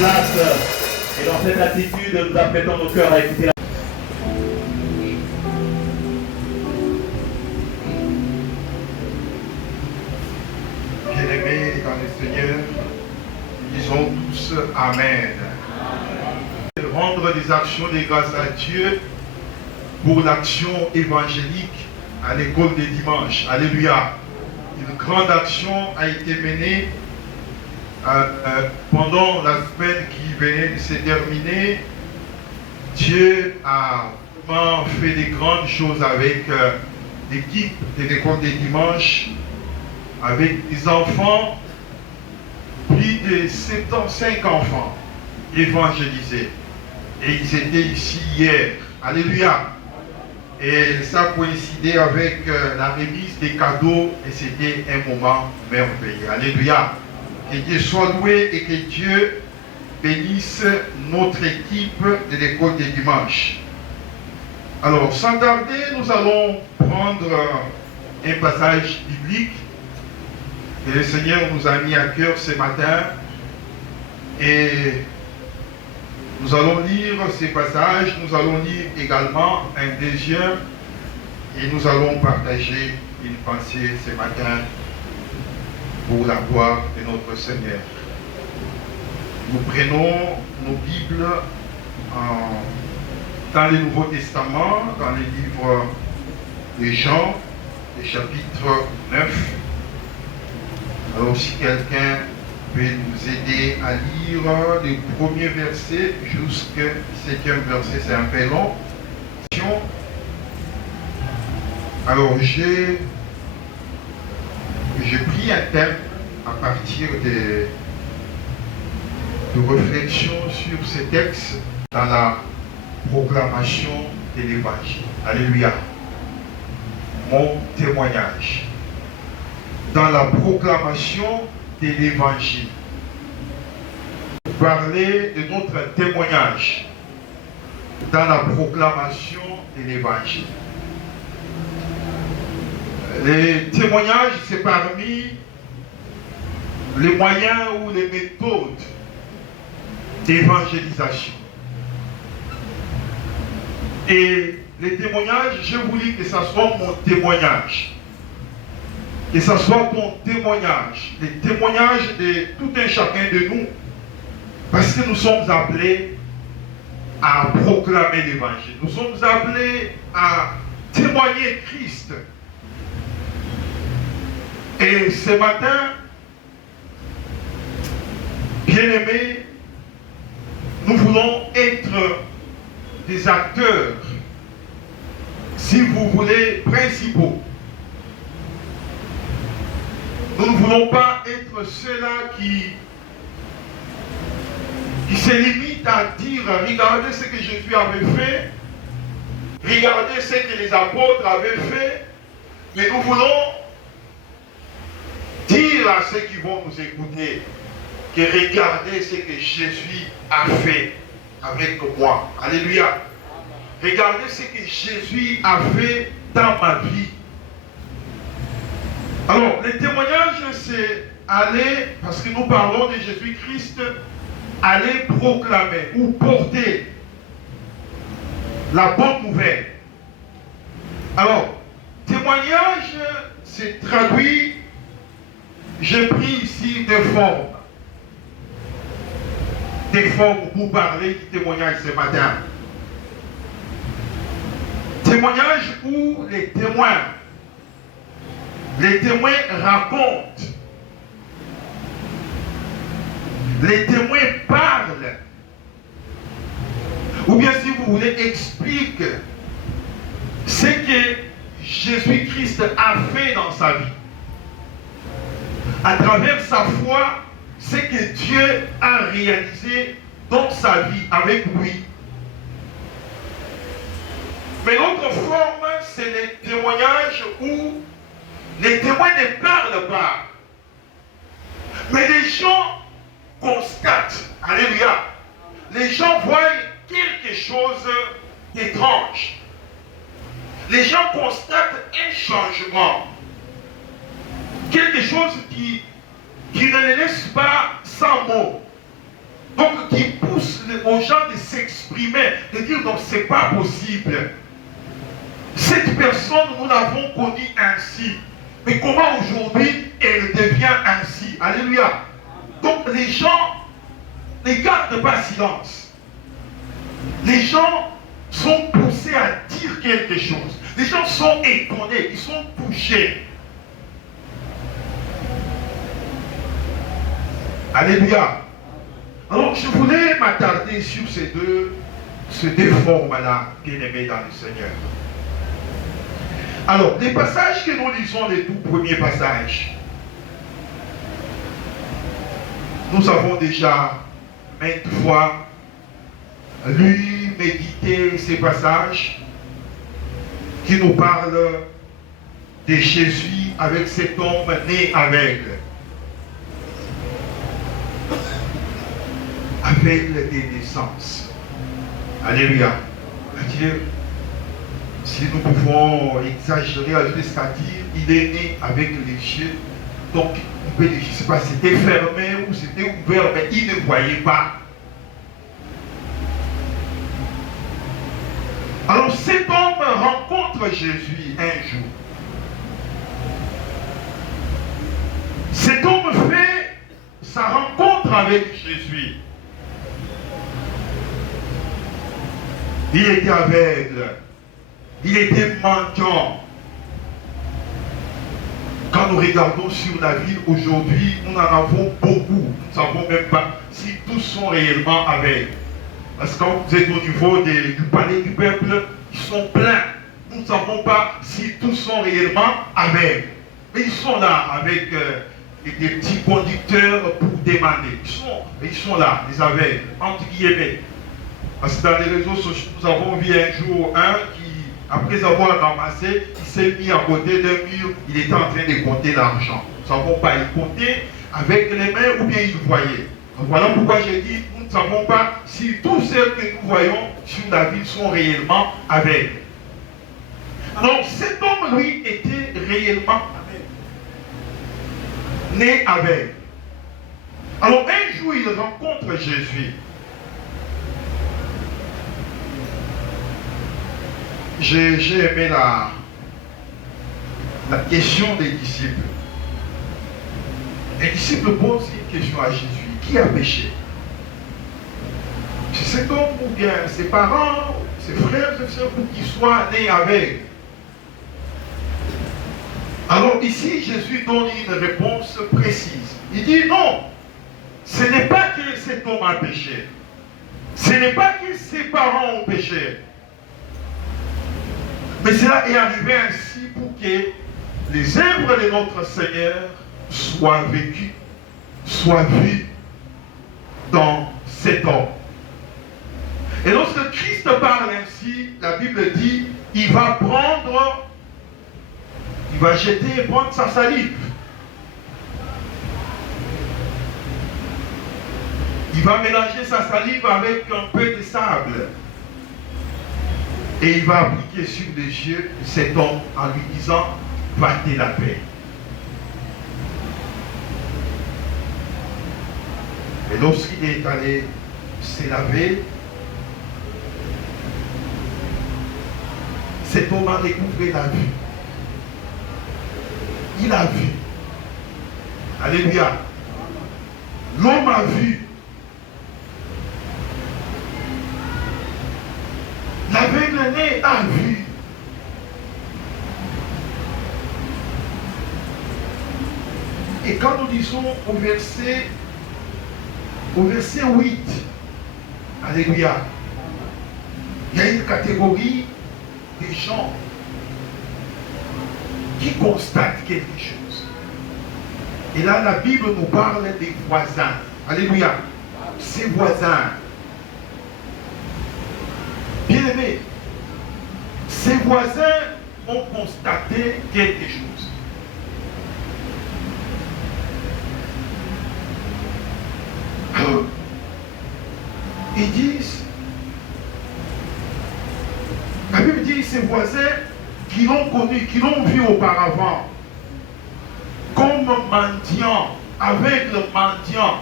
place. Et dans cette attitude, nous apprêtons nos cœurs à écouter la... Bien-aimés dans le Seigneur, disons tous Amen. Le vendredi rendre des actions de grâce à Dieu pour l'action évangélique à l'école des dimanches. Alléluia. Une grande action a été menée pendant la semaine qui venait de se terminer. Dieu a vraiment fait des grandes choses avec l'équipe de l'école des dimanches, avec des enfants, plus de 75 enfants évangélisés. Et ils étaient ici hier. Alléluia. Et ça coïncidait avec la remise des cadeaux et c'était un moment merveilleux. Alléluia. Que Dieu soit loué et que Dieu bénisse notre équipe de l'école des dimanches. Alors, sans tarder, nous allons prendre un passage biblique que le Seigneur nous a mis à cœur ce matin. Et nous allons lire ces passages, nous allons lire également un deuxième et nous allons partager une pensée ce matin pour la gloire de notre Seigneur. Nous prenons nos Bibles dans le Nouveau Testament, dans le livre de Jean, le chapitre 9. Alors si quelqu'un peut nous aider à lire le premier verset jusqu'au 7e verset, c'est un peu long. Alors j'ai pris un thème à partir de réflexion sur ces textes dans la proclamation de l'évangile. Alléluia. Mon témoignage. Dans la proclamation de l'évangile. Parler de notre témoignage dans la proclamation de l'évangile. Les témoignages, c'est parmi les moyens ou les méthodes d'évangélisation. Et les témoignages, je voulais que ça soit mon témoignage. Que ce soit ton témoignage, les témoignages de tout un chacun de nous. Parce que nous sommes appelés à proclamer l'évangile. Nous sommes appelés à témoigner Christ. Et ce matin, bien-aimés, nous voulons être des acteurs, si vous voulez, principaux. Nous ne voulons pas être ceux-là qui se limitent à dire « Regardez ce que Jésus avait fait, regardez ce que les apôtres avaient fait », mais nous voulons dire à ceux qui vont nous écouter que regardez ce que Jésus a fait avec moi. Alléluia. Regardez ce que Jésus a fait dans ma vie. Alors, le témoignage, c'est aller, parce que nous parlons de Jésus-Christ, aller proclamer ou porter la bonne nouvelle. Alors, témoignage, c'est traduit, j'ai pris ici des formes. Des formes pour parler du témoignage ce matin. Témoignage où les témoins racontent. Les témoins parlent. Ou bien si vous voulez, expliquent ce que Jésus-Christ a fait dans sa vie. À travers sa foi, ce que Dieu a réalisé dans sa vie avec lui. Mais l'autre forme, c'est les témoignages où les témoins ne parlent pas. Mais les gens constatent. Alléluia. Les gens voient quelque chose d'étrange. Les gens constatent un changement. Quelque chose qui ne les laisse pas sans mots. Donc qui pousse aux gens de s'exprimer, de dire donc c'est pas possible. Cette personne, nous l'avons connue ainsi. Mais comment aujourd'hui elle devient ainsi? Alléluia. Donc les gens ne gardent pas silence. Les gens sont poussés à dire quelque chose. Les gens sont étonnés, ils sont touchés. Alléluia. Alors, je voulais m'attarder sur ces deux formes-là, bien-aimés dans le Seigneur. Alors, les passages que nous lisons, les tout premiers passages, nous avons déjà maintes fois lu, médité ces passages qui nous parlent de Jésus avec cet homme né aveugle. Aveugle des naissances. Alléluia. C'est-à-dire, si nous pouvons exagérer jusqu'à dire, il est né avec les yeux. Donc, on peut dire, je ne sais pas si c'était fermé ou c'était ouvert, mais il ne voyait pas. Alors, cet homme rencontre Jésus un jour. Cet homme fait sa rencontre avec Jésus. Il était aveugle. Il était mendiant. Quand nous regardons sur la ville aujourd'hui, nous en avons beaucoup. Nous ne savons même pas si tous sont réellement aveugles. Parce que quand vous êtes au niveau du palais du peuple, ils sont pleins. Nous ne savons pas si tous sont réellement aveugles. Mais ils sont là avec des petits conducteurs pour demander. Ils sont là, les aveugles, entre guillemets. Parce que dans les réseaux sociaux, nous avons vu un jour un qui, après avoir ramassé, il s'est mis à côté d'un mur, il était en train de compter l'argent. Nous ne savons pas, il comptait avec les mains ou bien il voyait. Donc voilà pourquoi j'ai dit, nous ne savons pas si tous ceux que nous voyons sur la ville sont réellement aveugles. Alors cet homme, lui, était réellement né aveugle. Alors un jour, il rencontre Jésus. J'ai aimé la question des disciples. Les disciples posent une question à Jésus. Qui a péché? C'est cet homme ou bien ses parents, ses frères et sœurs pour qu'ils soient nés avec? Alors ici, Jésus donne une réponse précise. Il dit non, ce n'est pas que cet homme a péché. Ce n'est pas que ses parents ont péché. Mais cela est arrivé ainsi pour que les œuvres de notre Seigneur soient vécues, soient vues dans cet homme. Et lorsque Christ parle ainsi, la Bible dit, il va jeter et prendre sa salive. Il va mélanger sa salive avec un peu de sable. Et il va appliquer sur les yeux de cet homme en lui disant, va-t-il la paix. Et lorsqu'il est allé se laver, cet homme a recouvré la vue. Il a vu. Alléluia. L'homme a vu. L'aveugle né a vu. Et quand nous disons au verset 8, alléluia, il y a une catégorie des gens qui constatent quelque chose. Et là, la Bible nous parle des voisins. Alléluia. Ces voisins. Bien-aimés, ces voisins ont constaté quelque chose. Alors, ils disent, la Bible dit, ces voisins qui l'ont connu, qui l'ont vu auparavant, comme mendiant, avec le mendiant.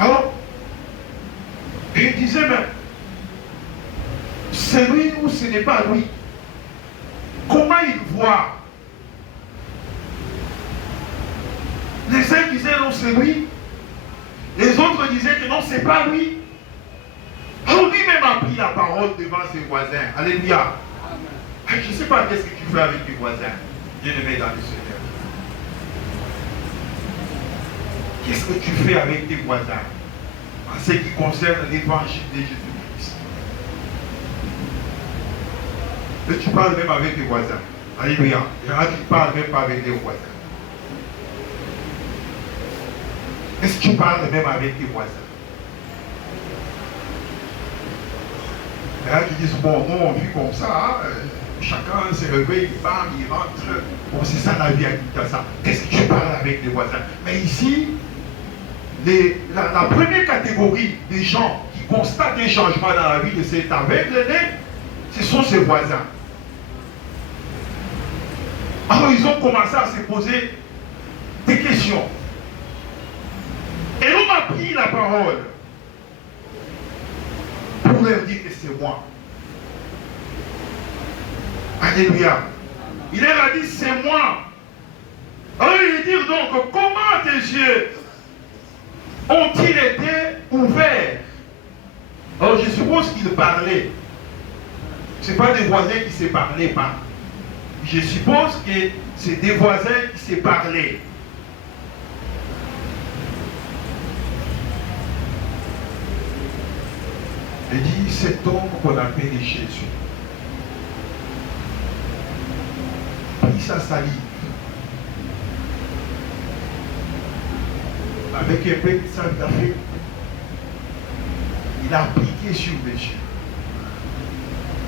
Alors, il disait, mais c'est lui ou ce n'est pas lui? Comment il voit? Les uns disaient, non, c'est lui. Les autres disaient que non, c'est pas lui. Alors lui-même a pris la parole devant ses voisins. Alléluia. Je ne sais pas qu'est-ce que tu fais avec tes voisins, bien-aimés dans le Seigneur. Qu'est-ce que tu fais avec tes voisins en ce qui concerne l'évangile de Jésus-Christ? Et tu parles même avec tes voisins. Alléluia. Il y en a qui ne parlent même pas avec les voisins. Est-ce que tu parles même avec tes voisins? Il y en a qui disent, bon, nous on vit comme ça, hein, chacun se réveille, il part, il rentre. Bon, c'est ça la vie à ça. Qu'est-ce que tu parles avec les voisins? Mais ici, la première catégorie des gens qui constatent des changements dans la vie de cet aveugle-né, ce sont ses voisins. Alors ils ont commencé à se poser des questions. Et l'homme a pris la parole pour leur dire que c'est moi. Alléluia. Il leur a dit c'est moi. Alors il dit donc comment tes yeux ont-ils été ouverts? Alors je suppose qu'ils parlaient. Ce n'est pas des voisins qui se parlaient pas. Je suppose que c'est des voisins qui se parlaient. Il dit cet homme qu'on appelle Jésus prit sa salive avec un peu de sel d'affaire. Il a appliqué sur mes yeux.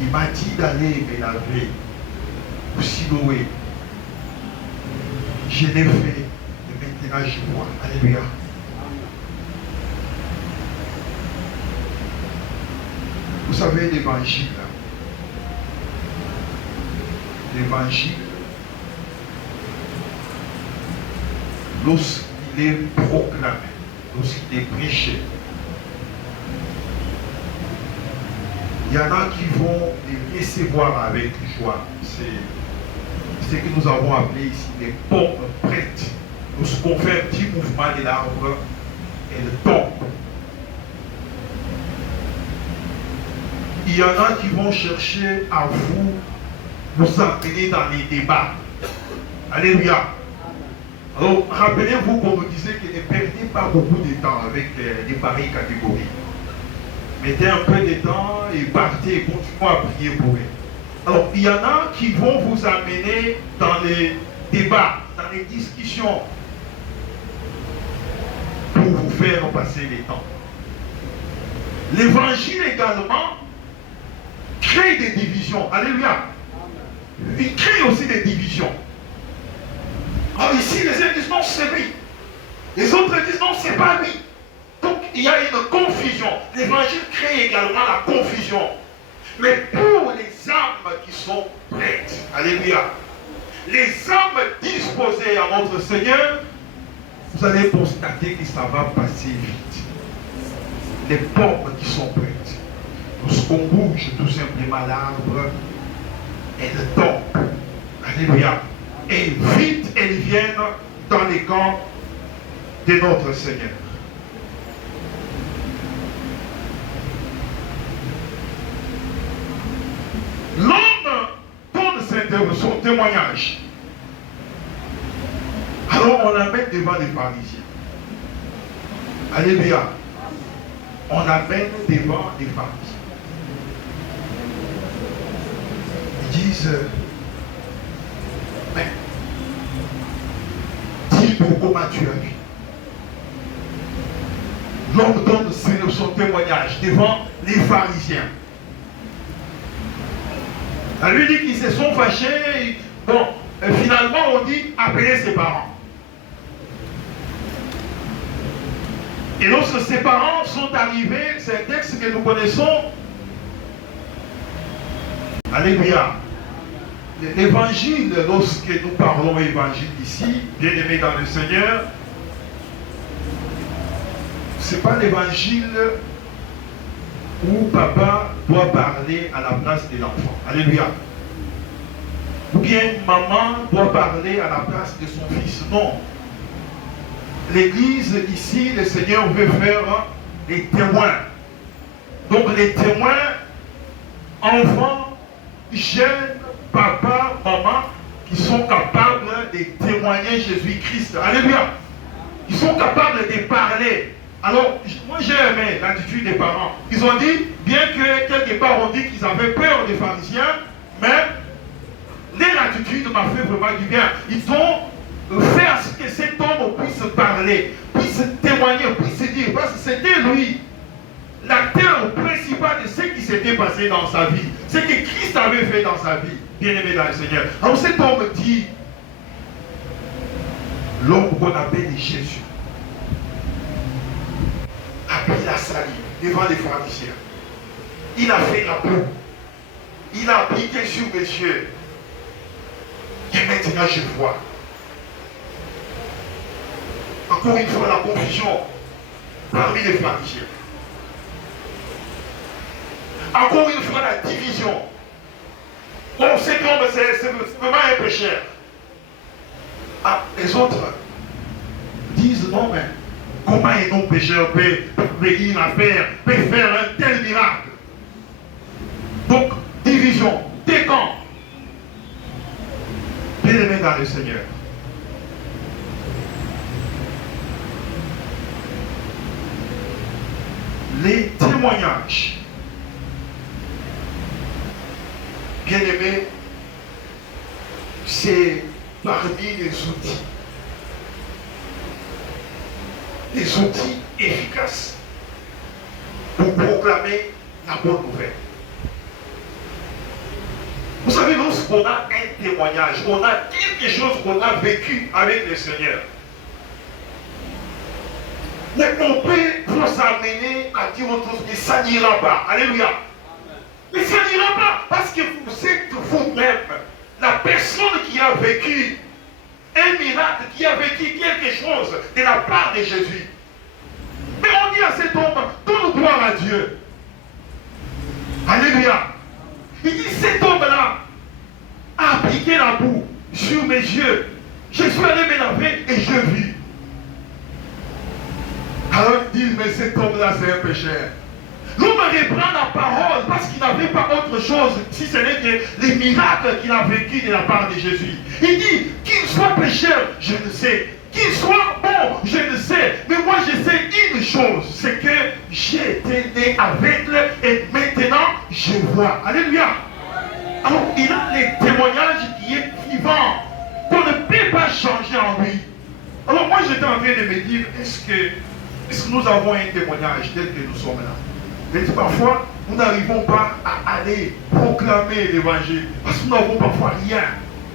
Il m'a dit d'aller me laver pour silouer. Je l'ai fait et maintenant je vois. Alléluia. Vous savez l'évangile. L'évangile, lorsqu'il est proclamé, lorsqu'il est prêché, il y en a qui vont les recevoir avec joie. C'est ce que nous avons appelé ici les pommes prêtes. Lorsqu'on fait un petit mouvement de l'arbre, elle tombe. Il y en a qui vont chercher à vous amener dans les débats. Alléluia. Alors, rappelez-vous qu'on nous disait que ne perdez pas beaucoup de temps avec des pareilles catégories. Mettez un peu de temps et partez et continuez à prier pour eux. Alors, il y en a qui vont vous amener dans les débats, dans les discussions, pour vous faire passer le temps. L'évangile également crée des divisions. Alléluia. Il crée aussi des divisions. Alors ici, les uns disent non, c'est lui. Les autres disent non, c'est pas lui. Donc il y a une confusion. L'évangile crée également la confusion. Mais pour les âmes qui sont prêtes, alléluia, les âmes disposées à notre Seigneur, vous allez constater que ça va passer vite. Les pommes qui sont prêtes. Lorsqu'on bouge tout simplement l'arbre, elles tombent. Alléluia. Et vite, elles viennent dans les camps de notre Seigneur. L'homme donne son témoignage. Alors on l'amène devant les pharisiens. Alléluia. On l'amène devant les pharisiens. Ils disent, mais dis-nous comment tu as vu. L'homme donne son témoignage devant les pharisiens. Elle lui dit qu'ils se sont fâchés. Bon, finalement on dit appeler ses parents. Et lorsque ses parents sont arrivés, c'est un texte que nous connaissons. Alléluia. L'évangile, lorsque nous parlons évangile ici, bien aimé dans le Seigneur, ce n'est pas l'évangile où papa doit parler à la place de l'enfant. Alléluia. Ou bien maman doit parler à la place de son fils. Non. l'église ici, le Seigneur veut faire des témoins. Donc les témoins, enfants, jeunes, papa, maman, qui sont capables de témoigner Jésus-Christ. Alléluia. Ils sont capables de parler. Alors, moi j'ai aimé l'attitude des parents. Ils ont dit, bien que quelque part on dit qu'ils avaient peur des pharisiens, mais leur attitude m'a fait vraiment du bien. Ils ont fait à ce que cet homme puisse parler, puisse témoigner, puisse dire, parce que c'était lui, l'acteur principal de ce qui s'était passé dans sa vie, ce que Christ avait fait dans sa vie, bien-aimé dans le Seigneur. Alors cet homme dit, l'homme qu'on appelle Jésus, a pris la salive devant les pharisiens. Il a fait la boue. Il a appliqué sur mes yeux. Et maintenant je vois. Encore une fois la confusion parmi les pharisiens. Encore une fois la division. Bon, cet homme c'est vraiment un pécheur. Ah, les autres disent non mais comment un non pécheur peut venir à faire, peut faire un tel miracle? Donc, division, des camps. Bien-aimés dans le Seigneur. Les témoignages, bien-aimés, c'est parmi les outils. Les outils efficaces pour proclamer la bonne nouvelle. Vous savez, lorsqu'on a un témoignage, on a quelque chose qu'on a vécu avec le Seigneur. Mais on peut vous amener à dire autre chose, mais ça n'ira pas. Alléluia. Mais ça n'ira pas parce que vous êtes vous-même la personne qui a vécu un miracle, qui a vécu quelque chose de la part de Jésus. Mais on dit à cet homme, donne gloire à Dieu. Alléluia. Il dit, cet homme-là a appliqué la boue sur mes yeux. Je suis allé me laver et je vis. Alors il dit, mais cet homme-là c'est un pécheur. L'homme reprend la parole parce qu'il n'avait pas autre chose, si ce n'est que les miracles qu'il a vécu de la part de Jésus. Il dit, qu'il soit pécheur, je le sais. Qu'il soit bon, je le sais. Mais moi, je sais une chose, c'est que j'ai été né aveugle et maintenant, je vois. Alléluia. Alors, il a les témoignages qui est vivant, qu'on ne peut pas changer en lui. Alors, moi, j'étais en train de me dire, est-ce que nous avons un témoignage tel que nous sommes là? Mais parfois, nous n'arrivons pas à aller proclamer l'évangile parce que nous n'avons parfois rien.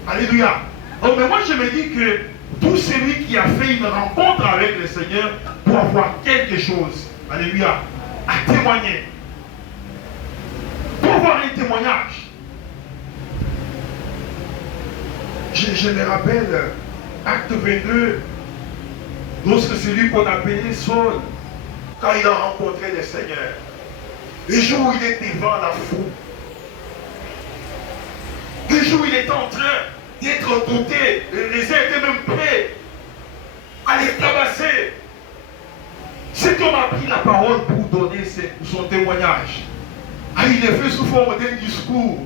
Alléluia. Donc, mais moi, je me dis que tout celui qui a fait une rencontre avec le Seigneur doit avoir quelque chose, alléluia, à témoigner. Pour avoir un témoignage. Je me rappelle, acte 22, lorsque celui qu'on appelait Saul, quand il a rencontré le Seigneur, le jour où il était devant la foule, le jour où il était en train d'être douté, les uns étaient même prêts à les tabasser. Cet homme a pris la parole pour donner son témoignage. Ah, il est fait sous forme d'un discours.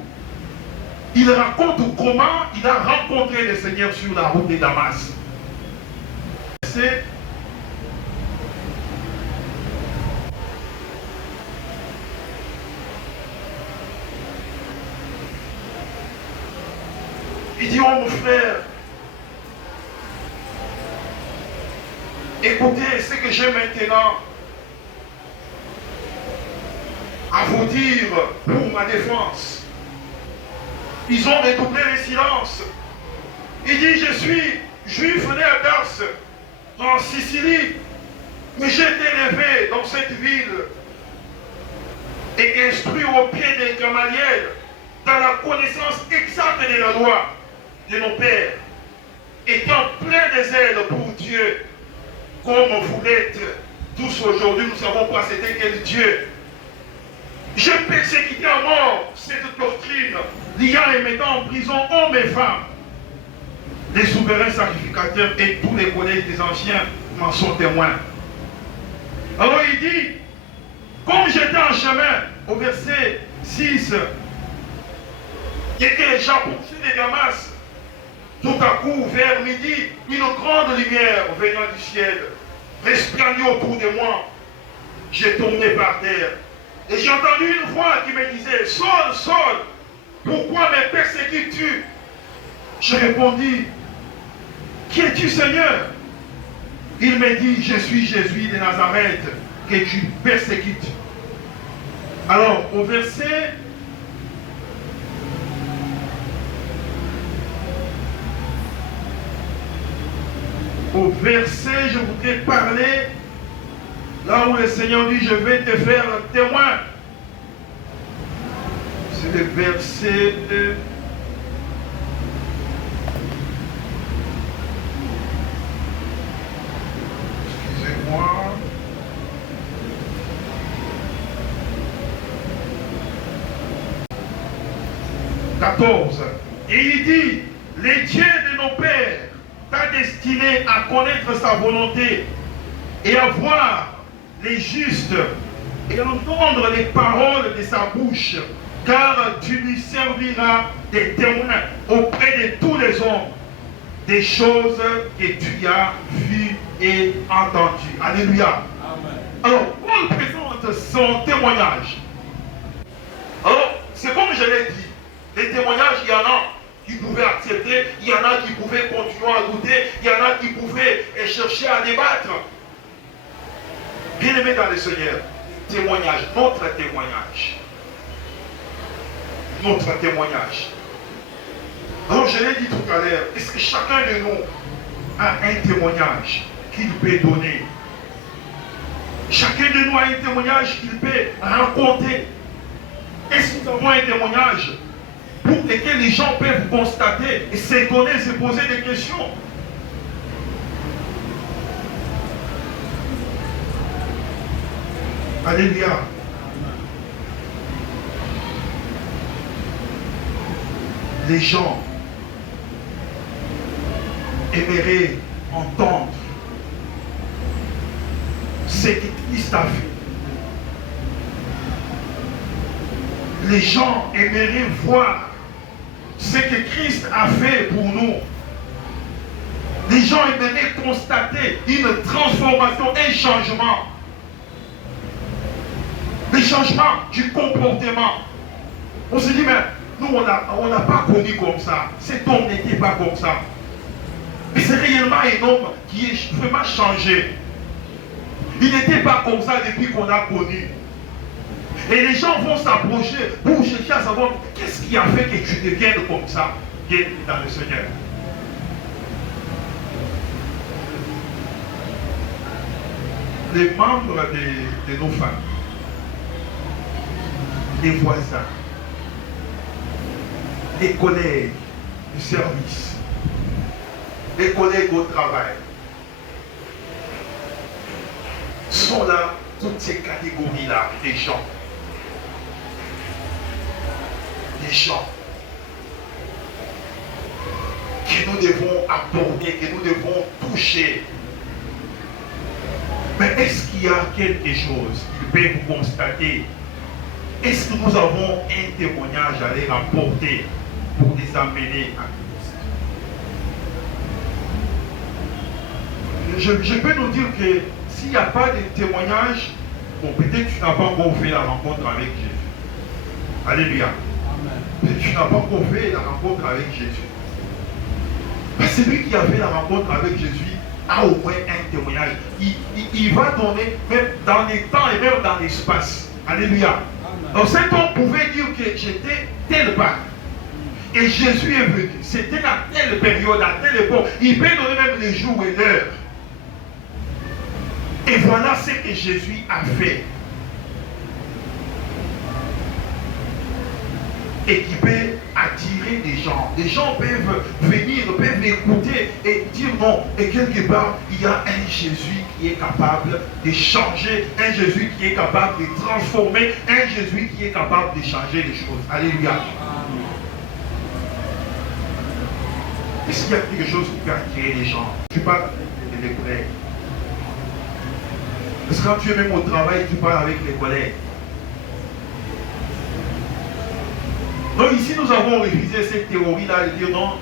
Il raconte comment il a rencontré le Seigneur sur la route de Damas. Il dit, oh mon frère, écoutez ce que j'ai maintenant à vous dire pour ma défense. Ils ont redoublé le silence. Il dit, je suis juif né à Tars, en Sicile, mais j'ai été élevé dans cette ville et instruit au pied de Gamaliel dans la connaissance exacte de la loi de nos pères, étant plein de zèle pour Dieu, comme vous l'êtes tous aujourd'hui. Nous savons pas c'était quel Dieu. Je persécutais à mort cette doctrine, liant et mettant en prison hommes et femmes, les souverains sacrificateurs et tous les collègues des anciens m'en sont témoins. Alors il dit, comme j'étais en chemin, au verset 6, il était déjà poursuivi de Damas. Tout à coup, vers midi, une grande lumière venant du ciel resplendit autour de moi. J'ai tombé par terre. Et j'ai entendu une voix qui me disait, Saul, Saul, pourquoi me persécutes-tu? Je répondis, qui es-tu, Seigneur? Il me dit, je suis Jésus de Nazareth, que tu persécutes. Alors, au verset je voudrais parler là où le Seigneur dit, je vais te faire témoin. C'est le verset de... Excusez-moi. Et il dit, les dieux de nos pères t'a destiné à connaître sa volonté et à voir les justes et entendre les paroles de sa bouche, car tu lui serviras des témoins auprès de tous les hommes des choses que tu as vues et entendues. Alléluia. Amen. Alors, Paul présente son témoignage. Alors, c'est comme je l'ai dit, les témoignages, il y en a qui pouvaient accepter, il y en a qui pouvaient continuer à douter, il y en a qui pouvaient chercher à débattre. Bien aimé dans le Seigneur, témoignage, notre témoignage. Notre témoignage. Alors je l'ai dit tout à l'heure, est-ce que chacun de nous a un témoignage qu'il peut donner? Chacun de nous a un témoignage qu'il peut raconter. Est-ce que nous avons un témoignage pour lequel les gens peuvent constater et s'étonner, se poser des questions? Alléluia. Les gens aimeraient entendre ce que Christ a fait. Les gens aimeraient voir ce que Christ a fait pour nous. Les gens aimeraient constater une transformation, un changement. Le changement du comportement. On se dit, mais nous, on n'a pas connu comme ça. Cet homme n'était pas comme ça. Mais c'est réellement un homme qui est vraiment changé. Il n'était pas comme ça depuis qu'on a connu. Et les gens vont s'approcher pour chercher à savoir qu'est-ce qui a fait que tu deviennes comme ça. Viens dans le Seigneur. Les membres de nos familles, les voisins, les collègues du service, les collègues au travail, sont là, toutes ces catégories-là, des gens. Des gens que nous devons aborder, que nous devons toucher. Mais est-ce qu'il y a quelque chose qu'ils peuvent constater? Est-ce que nous avons un témoignage à les rapporter pour les amener à Christ? Je peux nous dire que s'il n'y a pas de témoignage, bon, peut-être que tu n'as pas encore fait la rencontre avec Jésus. Alléluia. Peut-être que tu n'as pas encore fait la rencontre avec Jésus. Mais celui qui a fait la rencontre avec Jésus a au moins un témoignage. Il va donner, même dans les temps et même dans l'espace. Alléluia. Donc cet homme pouvait dire que j'étais tel part. Et Jésus est venu. C'était à telle période, à telle époque. Il peut donner même les jours et l'heure. Et voilà ce que Jésus a fait. Et qui peut attirer des gens. Les gens peuvent venir, peuvent écouter et dire non. Et quelque part, il y a un Jésus qui est capable de changer, un Jésus qui est capable de transformer, un Jésus qui est capable de changer les choses. Alléluia. Est-ce qu'il y a quelque chose qui peut attirer les gens? Je ne suis pas de les prêts. Parce que quand tu es même au travail, tu parles avec les collègues. Donc ici, nous avons révisé cette théorie-là et dire non,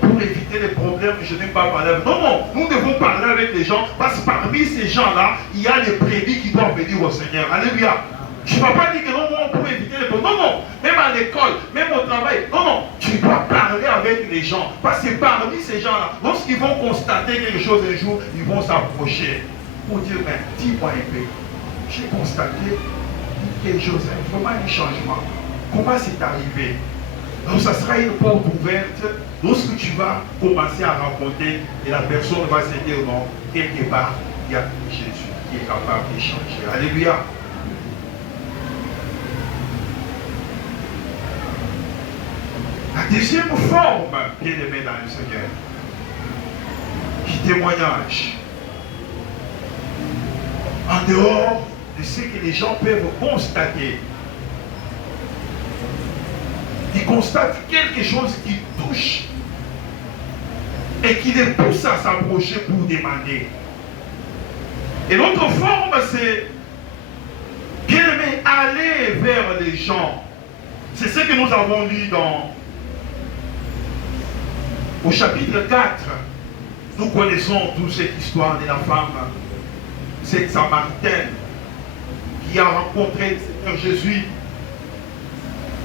pour éviter les problèmes, je n'aime pas parler avec. Non, non, nous devons parler avec les gens parce que parmi ces gens-là, il y a des brebis qui doivent venir au Seigneur. Alléluia. Je ne vais pas dire que non, pour éviter les problèmes. Non, non, même à l'école, même au travail. Non, non, tu dois parler avec les gens. Parce que parmi ces gens-là, lorsqu'ils vont constater quelque chose un jour, ils vont s'approcher pour dire, mais dis-moi un peu, j'ai constaté quelque chose, vraiment un changement. Comment c'est arrivé? Donc ça sera une porte ouverte lorsque tu vas commencer à raconter et la personne va se dire non, quelque part, il y a Jésus qui est capable d'échanger. Alléluia. La deuxième forme, bien aimé dans le Seigneur, qui témoignage en dehors de ce que les gens peuvent constater. Ils constatent quelque chose qui touche et qui les pousse à s'approcher pour demander. Et l'autre forme, c'est bien aimé, aller vers les gens. C'est ce que nous avons lu au chapitre 4. Nous connaissons toute cette histoire de la femme, cette Samaritaine, qui a rencontré le Seigneur Jésus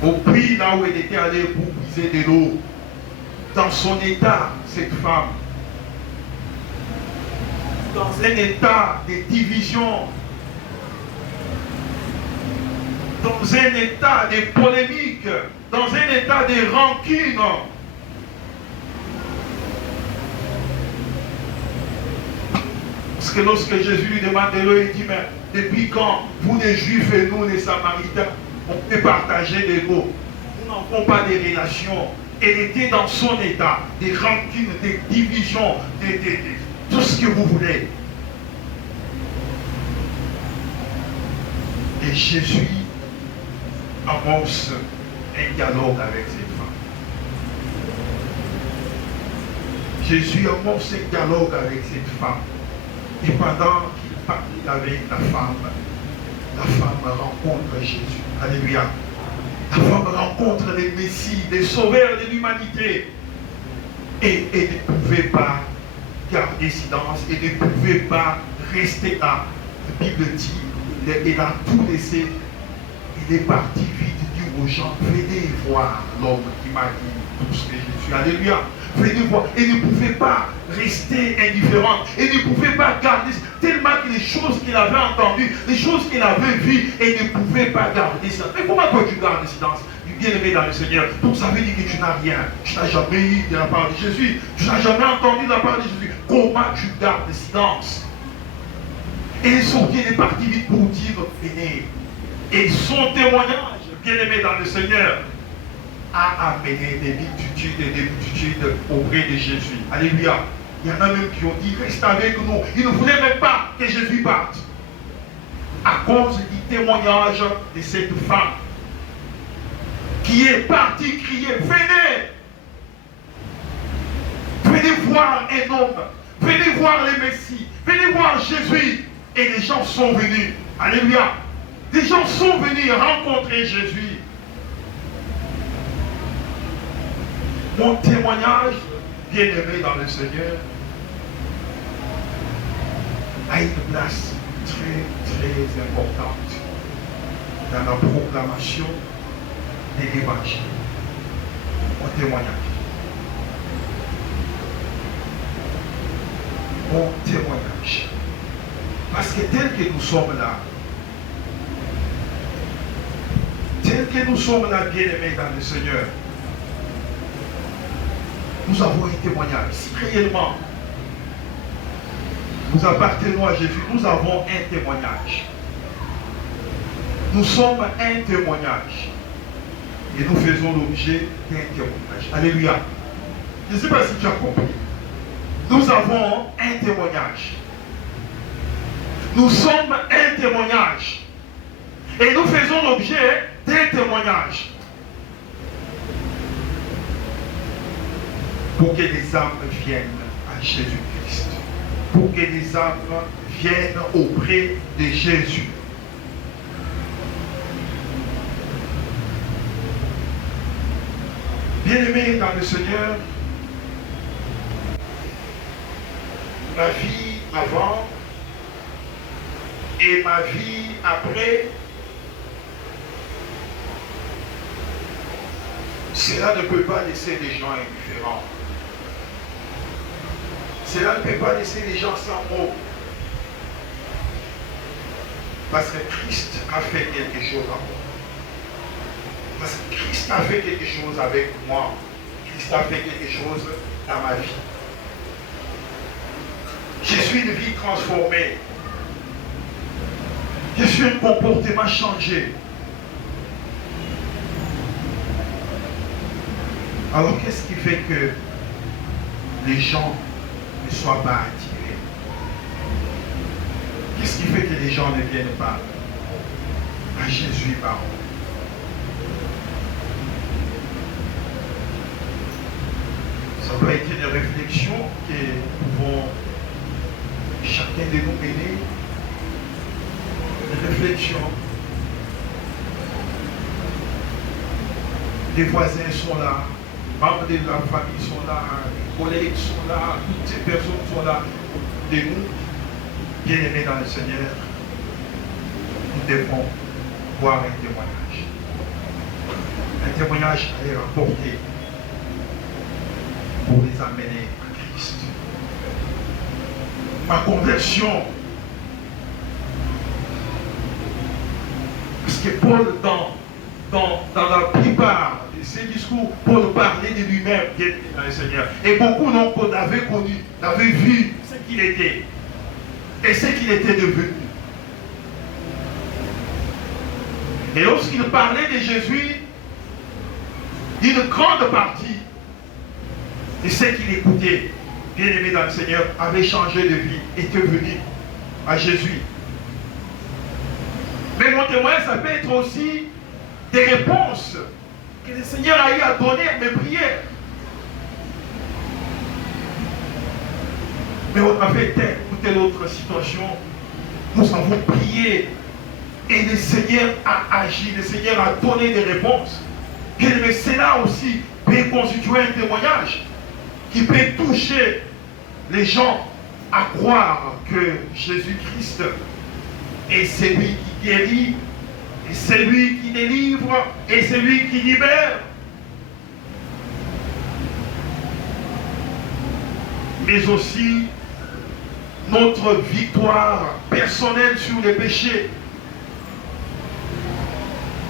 au puits là où elle était allée pour puiser de l'eau. Dans son état, cette femme, dans un état de division, dans un état de polémique, dans un état de rancune. Parce que lorsque Jésus lui demande de l'eau, il dit, mais depuis quand vous les Juifs et nous les Samaritains, on peut partager des mots. Nous n'avons pas de relations. Elle était dans son état, des rancunes, des divisions, tout ce que vous voulez. Et Jésus amorce un dialogue avec cette femme. Jésus amorce un dialogue avec cette femme. Et pendant qu'il parle avec la femme rencontre Jésus. Alléluia. La femme rencontre le Messie, le sauveur de l'humanité. Et elle ne pouvait pas garder silence, elle ne pouvait pas rester là. La Bible dit, elle a tout laissé. Il est parti vite dire aux gens, venez voir l'homme qui m'a dit tout ce que je suis. Alléluia. Venez voir. Elle ne pouvait pas rester indifférente. Elle ne pouvait pas garder, tellement que les choses qu'elle avait entendues, les choses qu'elle avait vues, elle ne pouvait pas garder ça. Mais comment toi tu gardes le silence? Bien-aimé dans le Seigneur, donc ça veut dire que tu n'as rien. Tu n'as jamais eu de la part de Jésus. Tu n'as jamais entendu de la part de Jésus. Comment tu gardes le silence? Elle est sortie, elle est partie vite pour dire, venez. Et son témoignage, bien-aimé dans le Seigneur, a amené des multitudes et des multitudes auprès de Jésus. Alléluia. Il y en a même qui ont dit, reste avec nous. Ils ne voulaient même pas que Jésus parte. À cause du témoignage de cette femme qui est partie crier, venez! Venez voir un homme. Venez voir le Messie. Venez voir Jésus. Et les gens sont venus. Alléluia. Les gens sont venus rencontrer Jésus. Mon témoignage, bien-aimé dans le Seigneur, a une place très, très importante dans la proclamation de l'évangile. Mon témoignage. Mon témoignage. Parce que tel que nous sommes là, bien-aimés dans le Seigneur, nous avons un témoignage. Si réellement nous appartenons à Jésus, nous avons un témoignage. Nous sommes un témoignage. Et nous faisons l'objet d'un témoignage. Alléluia. Je ne sais pas si tu as compris. Nous avons un témoignage. Nous sommes un témoignage. Et nous faisons l'objet d'un témoignage. Pour que les âmes viennent à Jésus-Christ. Pour que les âmes viennent auprès de Jésus. Bien-aimés dans le Seigneur, ma vie avant et ma vie après, cela ne peut pas laisser les gens indifférents. Cela ne peut pas laisser les gens sans mots. Parce que Christ a fait quelque chose en moi. Parce que Christ a fait quelque chose avec moi. Christ a fait quelque chose dans ma vie. Je suis une vie transformée. Je suis un comportement changé. Alors qu'est-ce qui fait que les gens ne soient pas attirés? Qu'est-ce qui fait que les gens ne viennent pas à Jésus par eux? Ça doit être une réflexion que nous pouvons chacun de nous mener. Une réflexion. Les voisins sont là, les membres de la famille sont là, les collègues sont là, toutes ces personnes sont là. De nous, bien-aimés dans le Seigneur, nous devons voir un témoignage. Un témoignage à les rapporter pour les amener à Christ. Ma conversion, parce que Paul, dans la plupart de ses discours, Paul parlait de lui-même, dans le Seigneur. Et beaucoup l'avaient connu, l'avaient vu ce qu'il était et ce qu'il était devenu. Et lorsqu'il parlait de Jésus, une grande partie de ceux qui l'écoutaient, bien-aimés dans le Seigneur, avaient changé de vie, étaient venus à Jésus. Mais mon témoignage, ça peut être aussi des réponses que le Seigneur a eu à donner à mes prières. Mais on a fait telle ou telle autre situation, nous avons prié et le Seigneur a agi, le Seigneur a donné des réponses. Mais cela aussi peut constituer un témoignage qui peut toucher les gens à croire que Jésus-Christ est celui qui guérit, et celui qui délivre, et celui qui libère. Mais aussi notre victoire personnelle sur les péchés.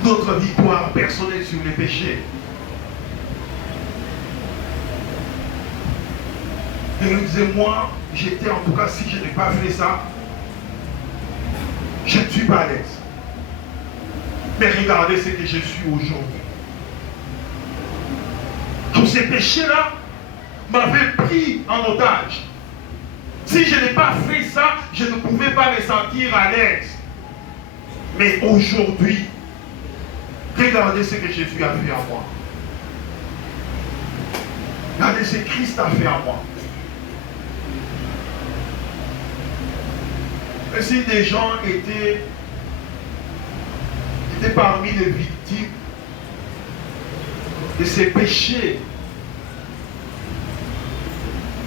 Notre victoire personnelle sur les péchés. Et il me disait, moi, j'étais en tout cas, si je n'ai pas fait ça, je ne suis pas à l'aise. Mais regardez ce que je suis aujourd'hui. Tous ces péchés-là m'avaient pris en otage. Si je n'ai pas fait ça, je ne pouvais pas me sentir à l'aise. Mais aujourd'hui, regardez ce que Jésus a fait en moi. Regardez ce que Christ a fait en moi. Et si des gens étaient parmi les victimes de ces péchés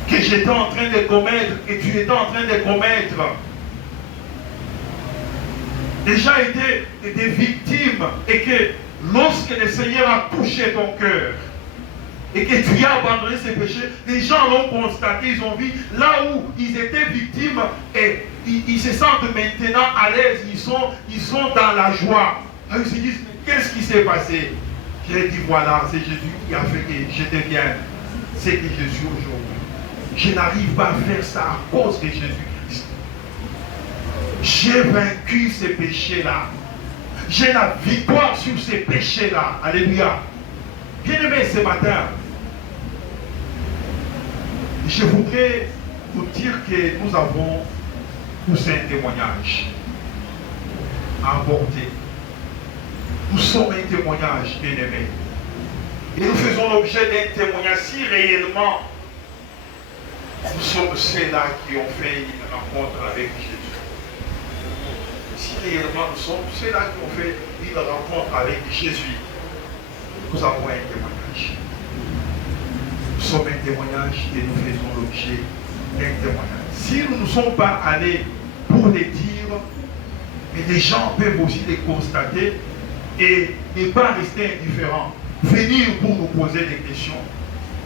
que j'étais en train de commettre et tu étais en train de commettre, déjà été des victimes, et que lorsque le Seigneur a touché ton cœur et que tu as abandonné ces péchés, les gens l'ont constaté, ils ont vu là où ils étaient victimes et ils se sentent maintenant à l'aise, ils sont dans la joie. Alors ils se disent, qu'est-ce qui s'est passé? J'ai dit, voilà, c'est Jésus qui a fait que je devienne ce que je suis aujourd'hui. Je n'arrive pas à faire ça à cause de Jésus-Christ. J'ai vaincu ces péchés-là. J'ai la victoire sur ces péchés-là. Alléluia. Bien-aimés, ce matin, je voudrais vous dire que nous avons tous un témoignage à apporter. Nous sommes un témoignage, bien-aimés. Et nous faisons l'objet d'un témoignage si réellement nous sommes ceux-là qui ont fait une rencontre avec Jésus. réellement nous sommes ceux-là qui ont fait une rencontre avec Jésus. Nous avons un témoignage. Nous sommes un témoignage et nous faisons l'objet d'un témoignage. Si nous ne sommes pas allés pour les dire, mais les gens peuvent aussi les constater et ne pas rester indifférents. Venir pour nous poser des questions,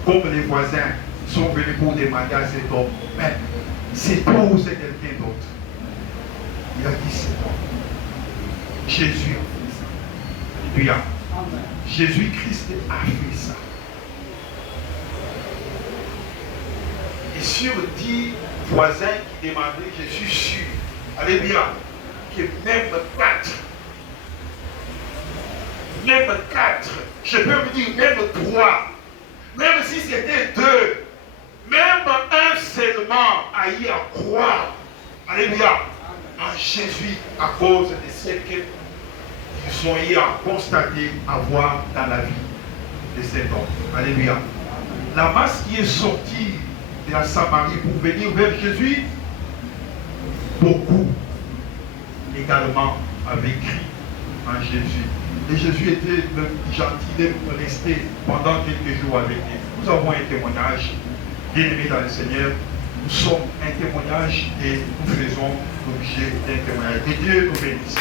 comme les voisins sont venus pour demander à cet homme, mais c'est toi ou c'est quelqu'un d'autre? Il a dit c'est toi. Jésus a fait ça. Alléluia. Jésus-Christ a fait ça. Et sur 10 voisins qui demandaient, je suis sûr, alléluia, que même 4, je peux me dire même 3, même si c'était 2, même un seulement a eu à croire, alléluia, en Jésus à cause de ce qu'ils ont eu à constater, à voir dans la vie de cet homme. Alléluia. La masse qui est sortie de la Samarie pour venir vers Jésus, beaucoup également avaient cru en Jésus. Et Jésus était gentil de rester pendant quelques jours avec nous. Nous avons un témoignage, bien-aimés dans le Seigneur. Nous sommes un témoignage et nous faisons l'objet d'un témoignage. Que Dieu nous bénisse.